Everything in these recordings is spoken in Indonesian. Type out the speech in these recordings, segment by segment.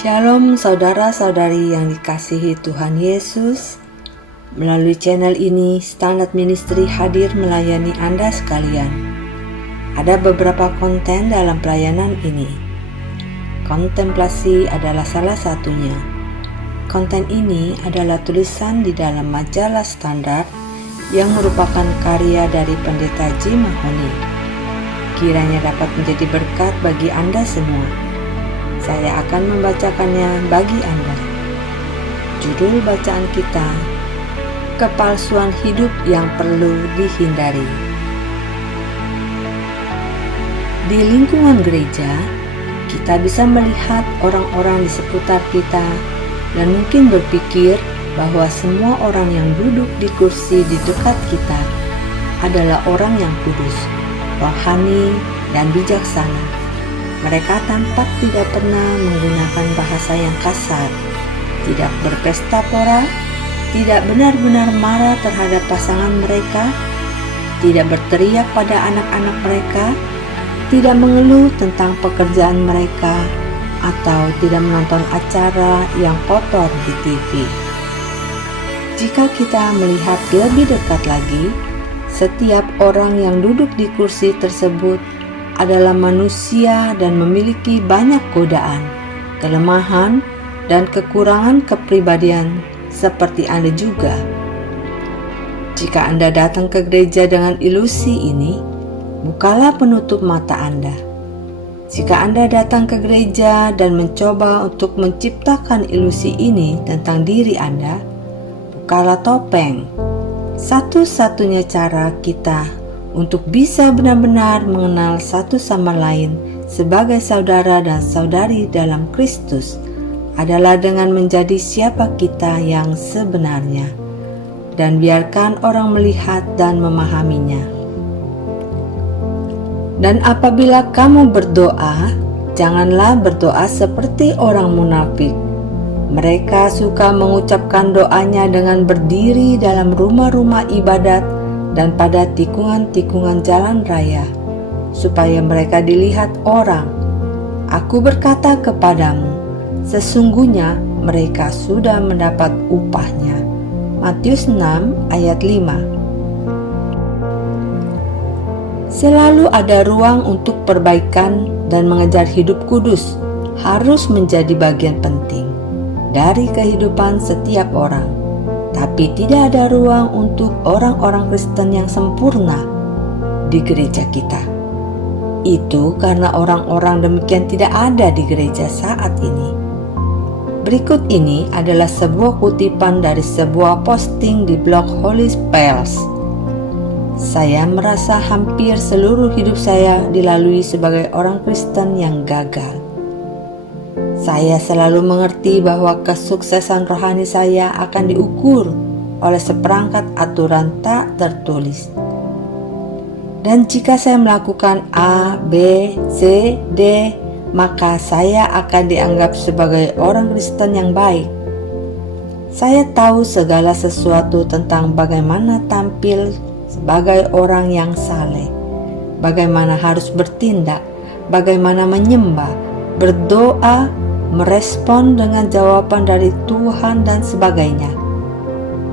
Shalom saudara-saudari yang dikasihi Tuhan Yesus. Melalui channel ini, Standard Ministry hadir melayani Anda sekalian. Ada beberapa konten dalam pelayanan ini. Kontemplasi adalah salah satunya. Konten ini adalah tulisan di dalam majalah Standard yang merupakan karya dari Pendeta Jim Mahoney. Kiranya dapat menjadi berkat bagi Anda semua. Saya akan membacakannya bagi Anda. Judul bacaan kita, Kepalsuan Hidup yang Perlu Dihindari. Di lingkungan gereja, kita bisa melihat orang-orang di seputar kita dan mungkin berpikir bahwa semua orang yang duduk di kursi di dekat kita adalah orang yang kudus, rohani, dan bijaksana. Mereka tampak tidak pernah menggunakan bahasa yang kasar, tidak berpesta pora, tidak benar-benar marah terhadap pasangan mereka, tidak berteriak pada anak-anak mereka, tidak mengeluh tentang pekerjaan mereka, atau tidak menonton acara yang kotor di TV. Jika kita melihat lebih dekat lagi, setiap orang yang duduk di kursi tersebut adalah manusia dan memiliki banyak godaan, kelemahan, dan kekurangan kepribadian seperti Anda juga. Jika Anda datang ke gereja dengan ilusi ini, bukalah penutup mata Anda. Jika Anda datang ke gereja dan mencoba untuk menciptakan ilusi ini tentang diri Anda, bukalah topeng. Satu-satunya cara kita untuk bisa benar-benar mengenal satu sama lain sebagai saudara dan saudari dalam Kristus adalah dengan menjadi siapa kita yang sebenarnya, dan biarkan orang melihat dan memahaminya. Dan apabila kamu berdoa, janganlah berdoa seperti orang munafik. Mereka suka mengucapkan doanya dengan berdiri dalam rumah-rumah ibadat dan pada tikungan-tikungan jalan raya, supaya mereka dilihat orang. Aku berkata kepadamu, sesungguhnya mereka sudah mendapat upahnya. Matius 6 ayat 5. Selalu ada ruang untuk perbaikan dan mengejar hidup kudus harus menjadi bagian penting dari kehidupan setiap orang. Tapi tidak ada ruang untuk orang-orang Kristen yang sempurna di gereja kita. Itu karena orang-orang demikian tidak ada di gereja saat ini. Berikut ini adalah sebuah kutipan dari sebuah posting di blog Holy Spells. Saya merasa hampir seluruh hidup saya dilalui sebagai orang Kristen yang gagal. Saya selalu mengerti bahwa kesuksesan rohani saya akan diukur oleh seperangkat aturan tak tertulis. Dan jika saya melakukan A, B, C, D, maka saya akan dianggap sebagai orang Kristen yang baik. Saya tahu segala sesuatu tentang bagaimana tampil sebagai orang yang saleh, bagaimana harus bertindak, bagaimana menyembah, berdoa, merespon dengan jawaban dari Tuhan dan sebagainya.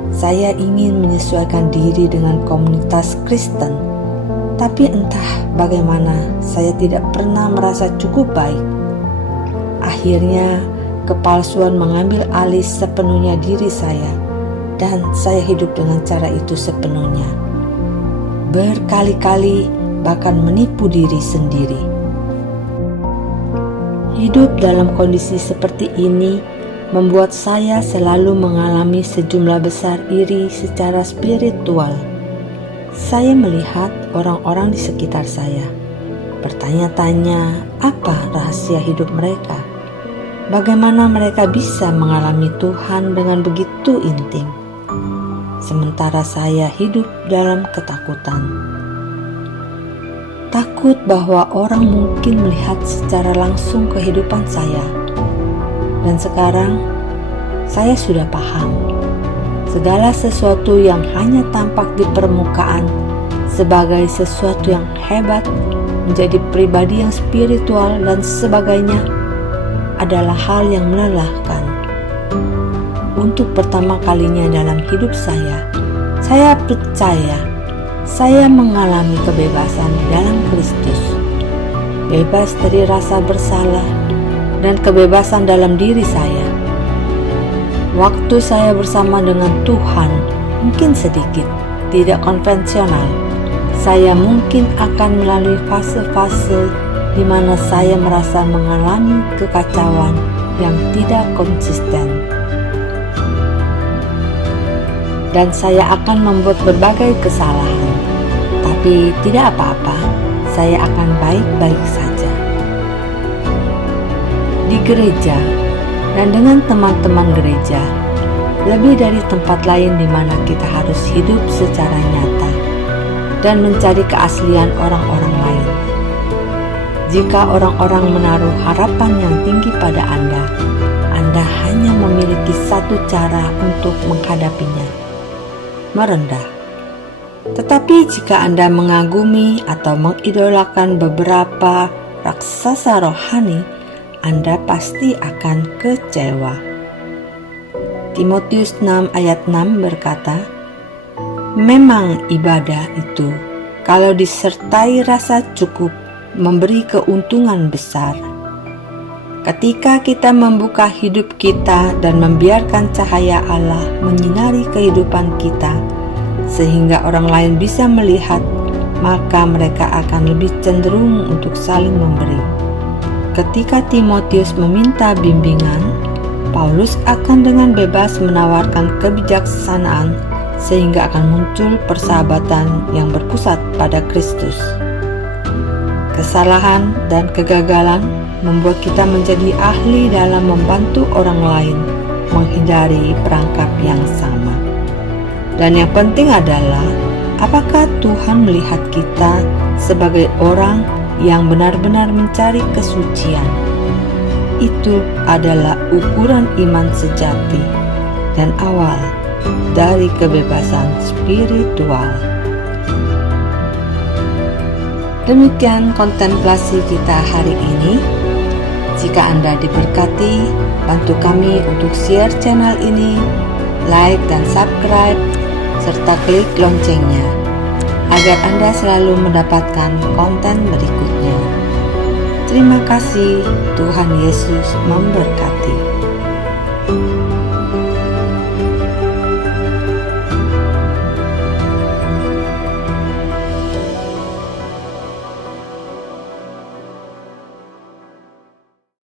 Saya ingin menyesuaikan diri dengan komunitas Kristen, tapi entah bagaimana saya tidak pernah merasa cukup baik. Akhirnya kepalsuan mengambil alih sepenuhnya diri saya, dan saya hidup dengan cara itu sepenuhnya. Berkali-kali bahkan menipu diri sendiri. Hidup dalam kondisi seperti ini membuat saya selalu mengalami sejumlah besar iri secara spiritual. Saya melihat orang-orang di sekitar saya, bertanya-tanya apa rahasia hidup mereka, bagaimana mereka bisa mengalami Tuhan dengan begitu intim, sementara saya hidup dalam ketakutan. Takut bahwa orang mungkin melihat secara langsung kehidupan saya. Dan sekarang, saya sudah paham. Segala sesuatu yang hanya tampak di permukaan sebagai sesuatu yang hebat, menjadi pribadi yang spiritual dan sebagainya, adalah hal yang melelahkan. Untuk pertama kalinya dalam hidup saya percaya saya mengalami kebebasan di dalam Kristus. Bebas dari rasa bersalah dan kebebasan dalam diri saya. Waktu saya bersama dengan Tuhan mungkin sedikit tidak konvensional. Saya mungkin akan melalui fase-fase di mana saya merasa mengalami kekacauan yang tidak konsisten. Dan saya akan membuat berbagai kesalahan. Tapi tidak apa-apa, saya akan baik-baik saja. Di gereja dan dengan teman-teman gereja, lebih dari tempat lain di mana kita harus hidup secara nyata dan mencari keaslian orang-orang lain. Jika orang-orang menaruh harapan yang tinggi pada Anda hanya memiliki satu cara untuk menghadapinya, merendah. Tetapi jika Anda mengagumi atau mengidolakan beberapa raksasa rohani, Anda pasti akan kecewa. Timotius 6 ayat 6 berkata, "Memang ibadah itu, kalau disertai rasa cukup, memberi keuntungan besar." Ketika kita membuka hidup kita dan membiarkan cahaya Allah menyinari kehidupan kita, sehingga orang lain bisa melihat, maka mereka akan lebih cenderung untuk saling memberi. Ketika Timotius meminta bimbingan, Paulus akan dengan bebas menawarkan kebijaksanaan, sehingga akan muncul persahabatan yang berpusat pada Kristus. Kesalahan dan kegagalan membuat kita menjadi ahli dalam membantu orang lain menghindari perangkap yang sama. Dan yang penting adalah, apakah Tuhan melihat kita sebagai orang yang benar-benar mencari kesucian? Itu adalah ukuran iman sejati dan awal dari kebebasan spiritual. Demikian kontemplasi kita hari ini. Jika Anda diberkati, bantu kami untuk share channel ini, like dan subscribe, serta klik loncengnya, agar Anda selalu mendapatkan konten berikutnya. Terima kasih, Tuhan Yesus memberkati.